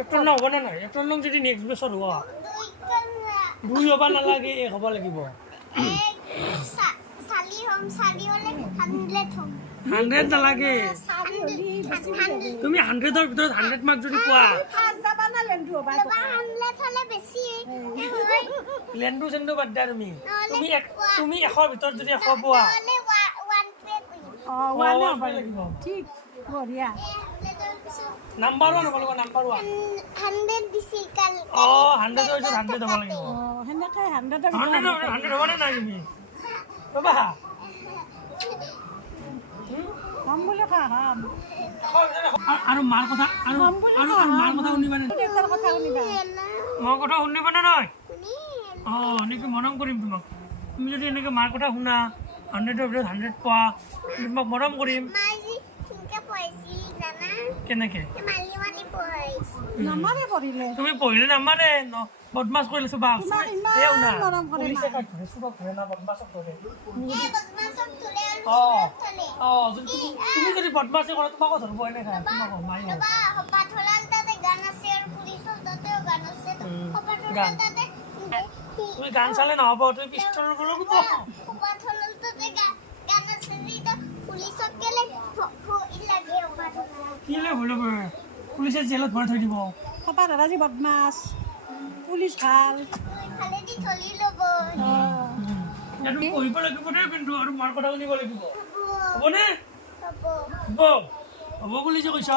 একটা না হ'ব না নাই একটা লং যদি নেক্সট বছর হোৱা দুই হ'ব নালাগে এক হ'ব লাগিব 100 নালাগে তুমি 100ৰ ভিতৰত 100 মাৰ্ক যদি পোৱা লেণ্ডু চেণ্ডু বাদ দিয়া তুমি তুমি 100ৰ ভিতৰত যদি 100 পোৱা ঠিক বঢ়িয়া নাম্বাৰ 1 হ'ব লাগিব নাম্বাৰ 1 100 দিছিল কাল 100 হৈছে 100 হ'ব লাগিব সেনেকৈ 100 হ'ব না নাই তুমি বাবা কম বুলি খাম আৰু মাৰ কথা আৰু মাৰ কথা শুনিবা নে দেউতাৰ কথা শুনিবা মোৰ কথা শুনিবা নে নাই এনেকৈ মৰম কৰিম তোমাক তুমি যদি এনেকৈ মাৰ কথা শুনা 100ৰ ভিতৰত 100 পোৱা তোমাক মৰম কৰিম কেনেকৈ নামাৰে পৰিলে তুমি পঢ়িলে নামাৰে বদমাছ কৰিলে চবা পুলিচে তুমি যদি বদমাছি কৰা তোমাকো ধৰিব এনেকৈ তুমি গান চালে নহ'ব তুমি পিষ্টল কেলে ভুল পুলিচে জেলত ভৰাই থৈ দিব পাপা দাদাজি বদমাছ পুলিচ ভাল পঢ়িব লাগিব দেই কিন্তু আৰু মাৰ কথা শুনিব লাগিব হ'বনে হ'ব হ'ব বুলি যে কৈছ